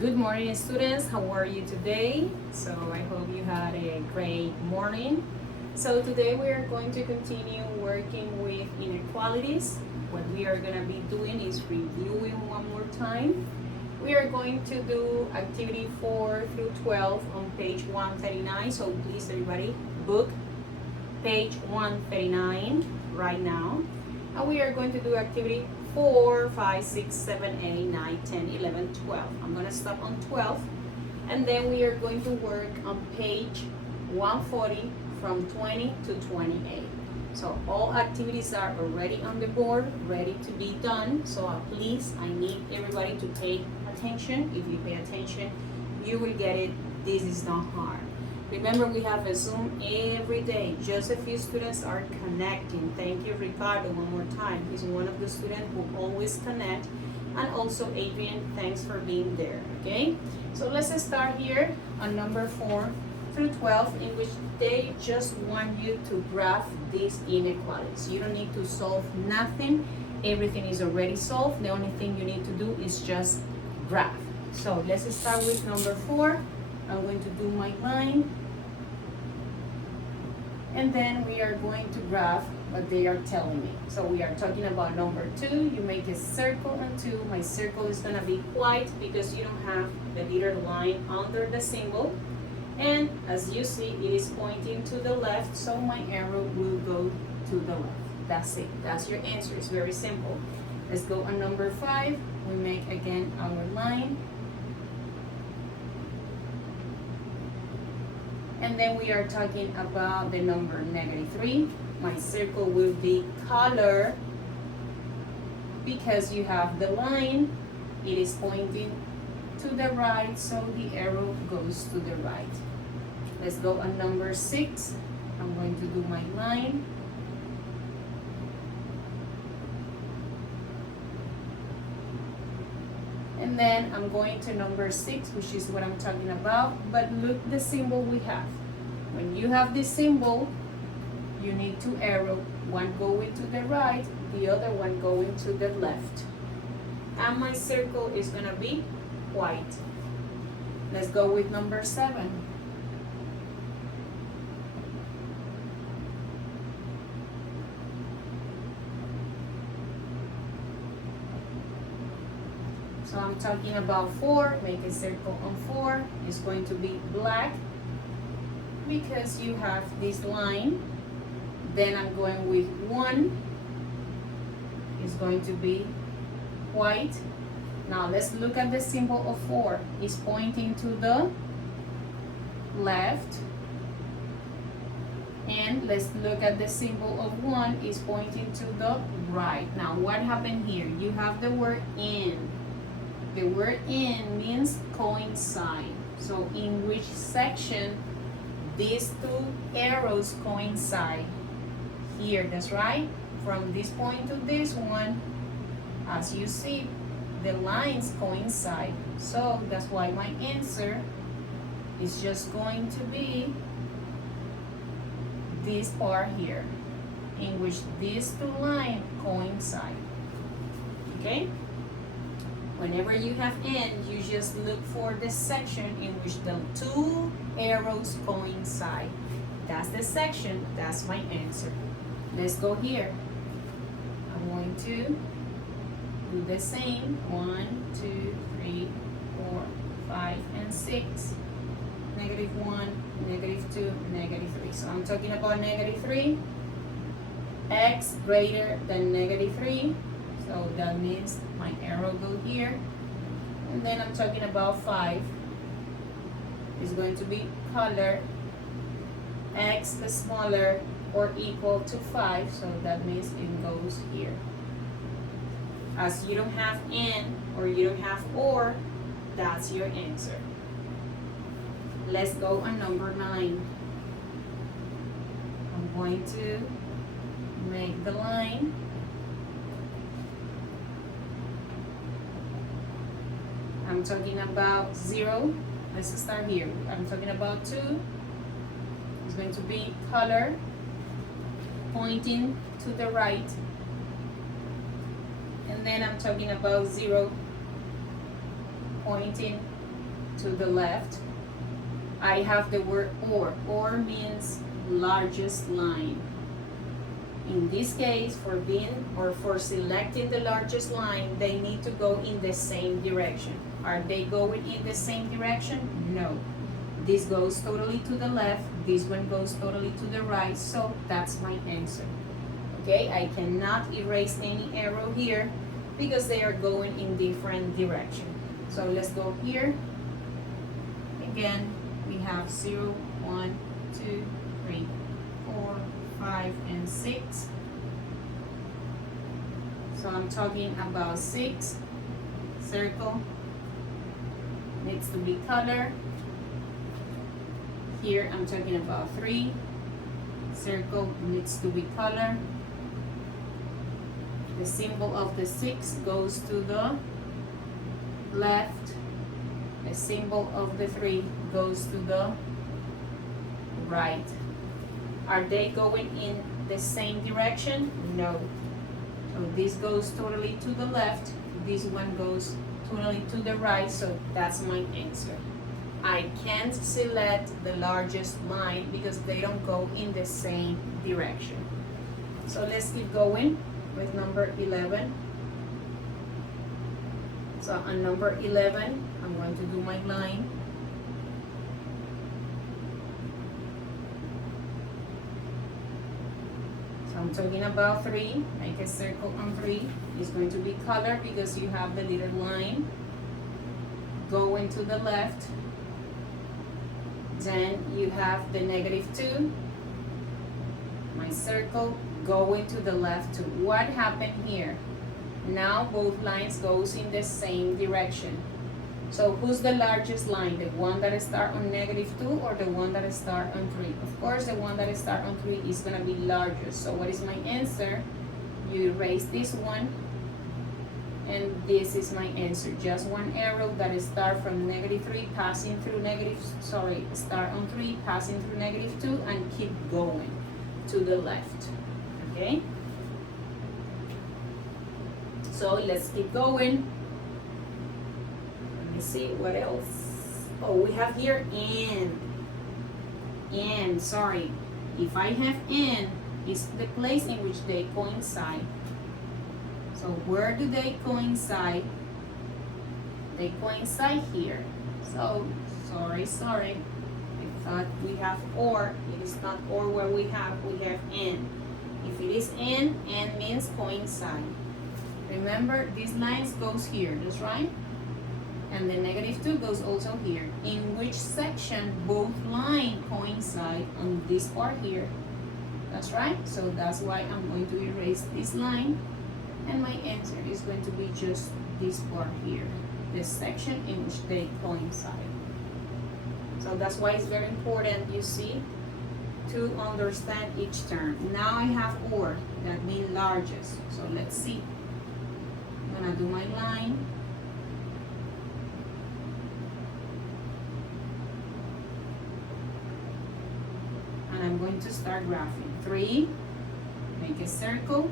Good morning, students. How are you today? So I hope you had a great morning. So today we are going to continue working with inequalities. What we are going to be doing is reviewing one more time. We are going to do activity 4 through 12 on page 139. So please everybody book page 139 right now. And we are going to do activity 4, 5, 6, 7, 8, 9, 10, 11, 12. I'm going to stop on 12. And then we are going to work on page 140 from 20 to 28. So all activities are already on the board, ready to be done. So please, I need everybody to pay attention. If you pay attention, you will get it. This is not hard. Remember, we have a Zoom every day. Just a few students are connecting. Thank you, Ricardo, one more time. He's one of the students who always connect. And also Adrian, thanks for being there, okay? So let's start here on number 4 through 12, in which they just want you to graph these inequalities. You don't need to solve nothing. Everything is already solved. The only thing you need to do is just graph. So let's start with number 4. I'm going to do my line. And then we are going to graph what they are telling me. So we are talking about number 2. You make a circle on 2. My circle is going to be white because you don't have the little line under the symbol. And as you see, it is pointing to the left, so my arrow will go to the left. That's it. That's your answer. It's very simple. Let's go on number 5. We make again our line. And then we are talking about the number -3. My circle will be color because you have the line. It is pointing to the right, so the arrow goes to the right. Let's go on number 6. I'm going to do my line. And then I'm going to number 6, which is what I'm talking about. But look the symbol we have. When you have this symbol, you need two arrows, one going to the right, the other one going to the left. And my circle is gonna be white. Let's go with number 7. So I'm talking about 4, make a circle on 4. It's going to be black because you have this line. Then I'm going with 1. It's going to be white. Now let's look at the symbol of 4. It's pointing to the left. And let's look at the symbol of 1. It's pointing to the right. Now what happened here? You have the word in. The word in means coincide. So in which section these two arrows coincide? Here, that's right. From this point to this one, as you see, the lines coincide. So that's why my answer is just going to be this part here, in which these two lines coincide. Okay? Whenever you have in, you just look for the section in which the two arrows coincide. That's the section, that's my answer. Let's go here. I'm going to do the same. 1, 2, 3, 4, 5, and 6. -1, -2, -3. So I'm talking about -3. X greater than -3. So that means my arrow go here. And then I'm talking about 5. It's going to be color. X is smaller or equal to 5. So that means it goes here. As you don't have and or you don't have or, that's your answer. Let's go on number 9. I'm going to make the line. I'm talking about 0. Let's start here. I'm talking about 2. It's going to be color pointing to the right. And then I'm talking about 0 pointing to the left, I have the word or. Or means largest line. In this case, for selecting the largest line, they need to go in the same direction. Are they going in the same direction? No. This goes totally to the left, this one goes totally to the right, so that's my answer. Okay, I cannot erase any arrow here because they are going in different direction. So let's go here. Again, we have 0, 1, 2, 3, 4, 5, and 6. So I'm talking about 6. Circle needs to be colored. Here I'm talking about 3. Circle needs to be colored. The symbol of the 6 goes to the left. The symbol of the 3 goes to the right. Are they going in the same direction? No. So this goes totally to the left. This one goes totally to the right, so that's my answer. I can't select the largest line because they don't go in the same direction. So let's keep going with number 11. So on number 11, I'm going to do my line. So I'm talking about 3. Make a circle on 3. It's going to be colored because you have the little line going to the left. Then you have the -2. My circle going to the left too. What happened here? Now both lines goes in the same direction. So who's the largest line? The one that start on -2 or the one that start on 3? Of course, the one that start on 3 is gonna be larger. So what is my answer? You erase this one, and this is my answer. Just one arrow that start from -3, passing through start on 3, passing through -2, and keep going to the left. Okay? So let's keep going. Let me see what else. Oh, we have here and. And, sorry. If I have and, it's the place in which they coincide. So where do they coincide? They coincide here. So, sorry. I thought we have or. It is not or where we have and. If it is and means coincide. Remember, these lines goes here, that's right? And the -2 goes also here. In which section both lines coincide on this part here. That's right? So that's why I'm going to erase this line. And my answer is going to be just this part here. This section in which they coincide. So that's why it's very important, you see, to understand each term. Now I have or, that means largest. So let's see. I'm gonna do my line. And I'm going to start graphing. 3, make a circle.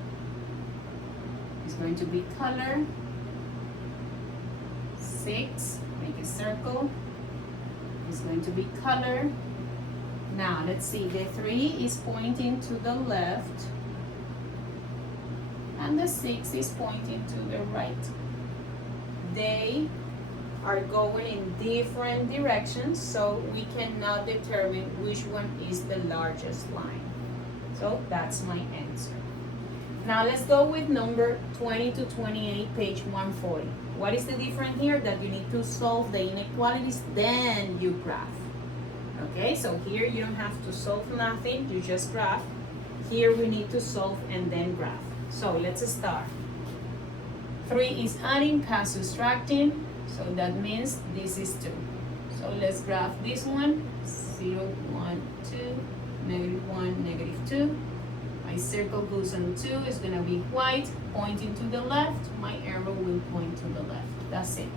It's going to be color. 6, make a circle. It's going to be color. Now let's see, the 3 is pointing to the left and the 6 is pointing to the right. They are going in different directions, so we cannot determine which one is the largest line. So that's my answer. Now let's go with number 20 to 28, page 140. What is the difference here? That you need to solve the inequalities, then you graph. Okay, so here you don't have to solve nothing, you just graph. Here we need to solve and then graph. So let's start. 3 is adding past subtracting, so that means this is 2. So let's graph this one. 0, 1, 2, -1, -2. My circle goes on 2, it's gonna be white, pointing to the left. My arrow will point to the left. That's it.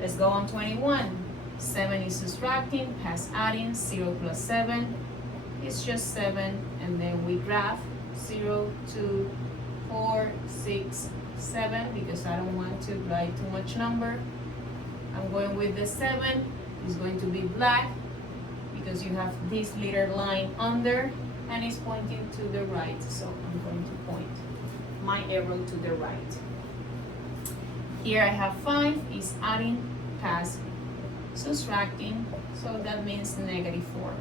Let's go on 21. 7 is subtracting, past adding, 0 plus 7. It's just 7, and then we graph 0, 2, 4, 6, 7, because I don't want to write too much number. I'm going with the 7, it's going to be black because you have this little line under and it's pointing to the right. So I'm going to point my arrow to the right. Here I have 5 is adding past subtracting, so that means -4.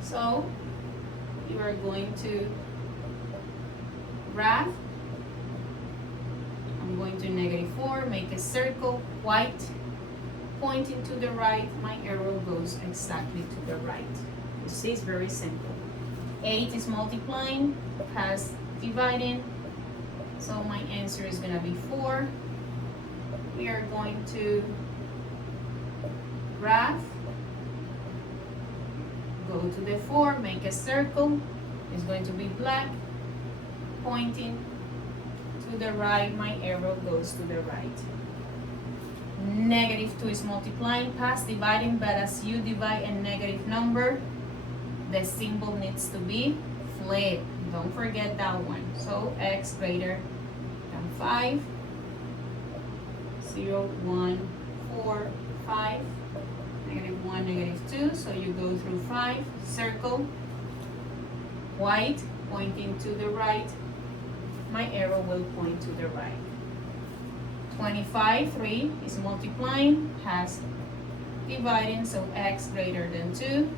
So you are going to graph. I'm going to -4, make a circle, white, pointing to the right. My arrow goes exactly to the right. You see, it's very simple. 8 is multiplying, past dividing, so my answer is going to be 4. We are going to graph, go to the 4, make a circle, it's going to be black, pointing to the right, my arrow goes to the right. -2 is multiplying, past dividing, but as you divide a negative number, the symbol needs to be flipped. Don't forget that one. So x greater than 5, 0, 1, 4, 5, -1, -2, so you go through 5, circle, white, pointing to the right, my arrow will point to the right. 25, 3 is multiplying, past dividing, so x greater than 2,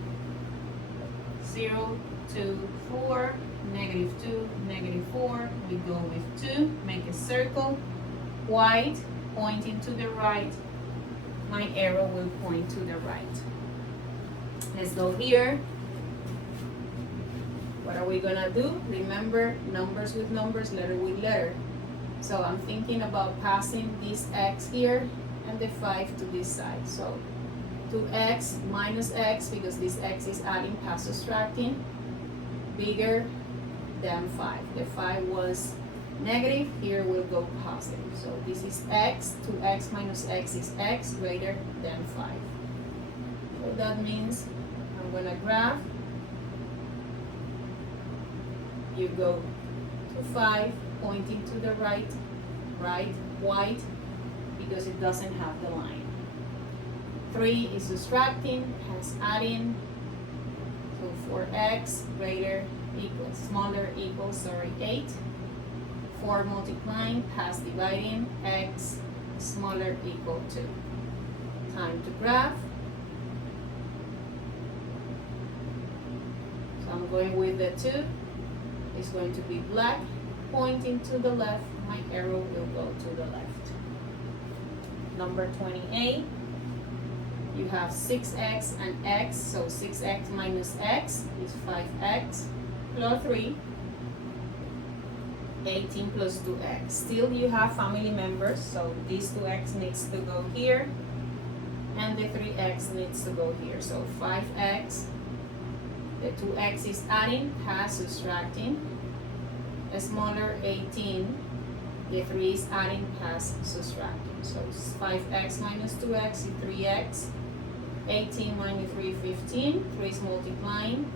0, 2, 4, -2, -4, we go with 2, make a circle, white, pointing to the right, my arrow will point to the right. Let's go here. What are we gonna do? Remember, numbers with numbers, letter with letter. So I'm thinking about passing this x here and the 5 to this side. So 2x minus x, because this x is adding past subtracting, bigger than 5. The 5 was negative, here will go positive. So this is x, 2x minus x is x greater than 5. So that means I'm gonna graph. You go to 5, pointing to the right, white, because it doesn't have the line. 3 is subtracting, has adding, so 4x greater equals, smaller equals, sorry, 8. 4 multiplying, past dividing, x smaller equal to. Time to graph. So I'm going with the 2. It's going to be black, pointing to the left. My arrow will go to the left. Number 28. You have 6x and x, so 6x minus x is 5x plus 3. 18 plus 2x. Still you have family members, so this 2x needs to go here and the 3x needs to go here. So 5x, the 2x is adding, past subtracting, a smaller 18, the 3 is adding, past subtracting. So 5x minus 2x is 3x, 18 minus 3, 15, 3 is multiplying,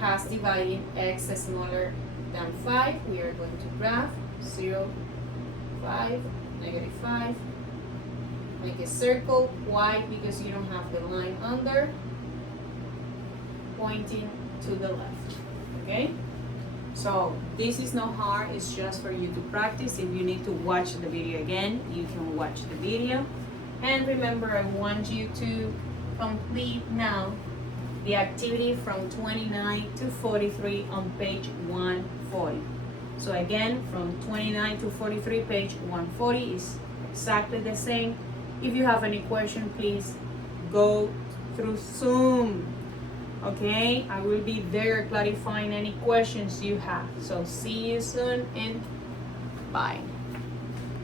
past dividing, x is smaller than 5, we are going to graph 0, 5, -5, make a circle, white because you don't have the line under, pointing to the left, okay? So this is not hard, it's just for you to practice. If you need to watch the video again, you can watch the video. And remember, I want you to complete now the activity from 29 to 43 on page 140. So again, from 29 to 43, page 140 is exactly the same. If you have any question, please go through Zoom. Okay, I will be there clarifying any questions you have. So see you soon and bye.